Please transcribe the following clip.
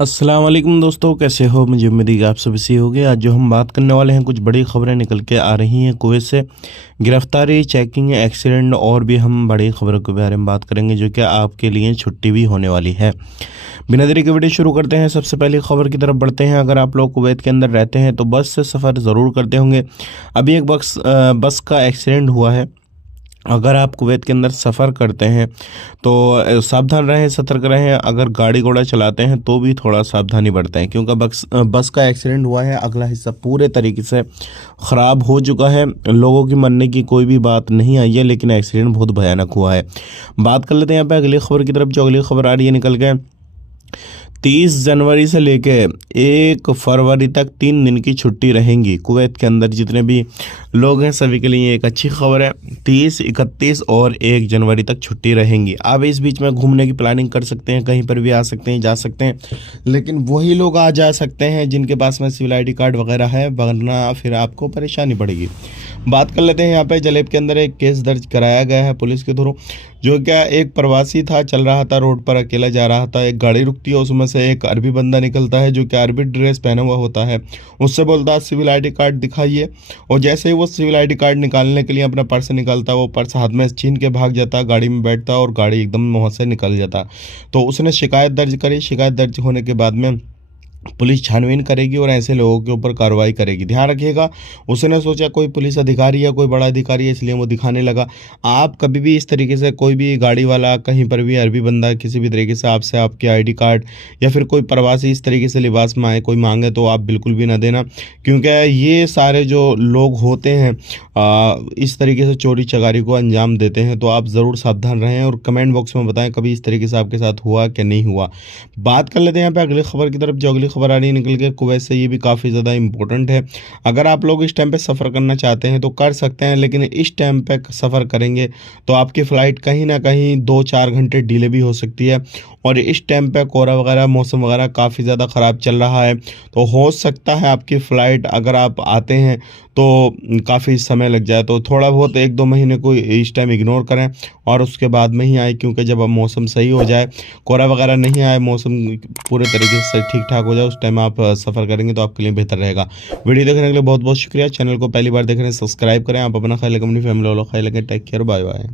अस्सलाम वालेकुम दोस्तों, कैसे हो? मुझे उम्मीद है कि आप सब सही होंगे। आज जो हम बात करने वाले हैं, कुछ बड़ी खबरें निकल के आ रही हैं कुवैत से। गिरफ्तारी, चेकिंग, एक्सीडेंट और भी हम बड़ी खबरों के बारे में बात करेंगे जो कि आपके लिए छुट्टी भी होने वाली है। बिना देरी के वीडियो शुरू करते हैं। सबसे पहले खबर की तरफ बढ़ते हैं। अगर आप लोग कुवैत के अंदर रहते हैं तो बस से सफ़र ज़रूर करते होंगे। अभी एक बस का एक्सीडेंट हुआ है। अगर आप कुवैत के अंदर सफ़र करते हैं तो सावधान रहें, सतर्क रहें। अगर गाड़ी घोड़ा चलाते हैं तो भी थोड़ा सावधानी बरतें, क्योंकि बस का एक्सीडेंट हुआ है। अगला हिस्सा पूरे तरीके से ख़राब हो चुका है। लोगों की मरने की कोई भी बात नहीं आई है, लेकिन एक्सीडेंट बहुत भयानक हुआ है। बात कर लेते हैं यहाँ पे अगली खबर की तरफ। जो अगली खबर आ रही है निकल के, 30 जनवरी से लेके 1 फरवरी तक 3 दिन की छुट्टी रहेंगी कुवैत के अंदर। जितने भी लोग हैं सभी के लिए एक अच्छी खबर है। 30, 31 और 1 जनवरी तक छुट्टी रहेंगी। आप इस बीच में घूमने की प्लानिंग कर सकते हैं, कहीं पर भी आ सकते हैं, जा सकते हैं, लेकिन वही लोग आ जा सकते हैं जिनके पास में सिविल ID कार्ड वगैरह है, वरना फिर आपको परेशानी पड़ेगी। बात कर लेते हैं यहाँ पे जलेब के अंदर एक केस दर्ज कराया गया है पुलिस के थ्रू। जो क्या एक प्रवासी था, चल रहा था रोड पर, अकेला जा रहा था। एक गाड़ी रुकती है, उसमें से एक अरबी बंदा निकलता है जो कि अरबी ड्रेस पहना हुआ होता है। उससे बोलता है सिविल ID कार्ड दिखाइए, और जैसे ही वो सिविल ID कार्ड निकालने के लिए अपना पर्स निकालता, वो पर्स हाथ में छीन के भाग जाता, गाड़ी में बैठता और गाड़ी एकदम वहाँ से निकल जाता। तो उसने शिकायत दर्ज करी। शिकायत दर्ज होने के बाद में पुलिस छानबीन करेगी और ऐसे लोगों के ऊपर कार्रवाई करेगी। ध्यान रखिएगा, उसने सोचा कोई पुलिस अधिकारी या कोई बड़ा अधिकारी है, इसलिए वो दिखाने लगा। आप कभी भी इस तरीके से कोई भी गाड़ी वाला, कहीं पर भी अरबी बंदा किसी भी तरीके से आपसे आपके ID कार्ड या फिर कोई प्रवासी इस तरीके से लिबास में आए, कोई मांगे, तो आप बिल्कुल भी ना देना, क्योंकि ये सारे जो लोग होते हैं इस तरीके से चोरी चकारी को अंजाम देते हैं। तो आप ज़रूर सावधान रहें और कमेंट बॉक्स में बताएं कभी इस तरीके से आपके साथ हुआ कि नहीं हुआ। बात कर लेते हैं यहाँ पे अगली खबर की तरफ। जो अगली खबर आ रही है निकल के कुवैत से, ये भी काफ़ी ज़्यादा इंपॉर्टेंट है। अगर आप लोग इस टाइम पे सफ़र करना चाहते हैं तो कर सकते हैं, लेकिन इस टाइम पे सफ़र करेंगे तो आपकी फ़्लाइट कहीं ना कहीं 2-4 घंटे डिले भी हो सकती है। और इस टाइम पे कोहरा वगैरह, मौसम वगैरह काफ़ी ज़्यादा ख़राब चल रहा है, तो हो सकता है आपकी फ़्लाइट, अगर आप आते हैं तो काफ़ी समय लग जाए। तो थोड़ा बहुत 1-2 महीने को इस टाइम इग्नोर करें और उसके बाद में ही आए, क्योंकि जब अब मौसम सही हो जाए, कोहरा वगैरह नहीं आए, मौसम पूरे तरीके से ठीक ठाक हो जाए, उस टाइम आप सफ़र करेंगे तो आपके लिए बेहतर रहेगा। वीडियो देखने के लिए बहुत बहुत शुक्रिया। चैनल को पहली बार देख रहे हैं, सब्सक्राइब करें। आप अपना ख्याल रखें, अपनी फैमिली वालों का ख्याल रखें। Take care, bye bye.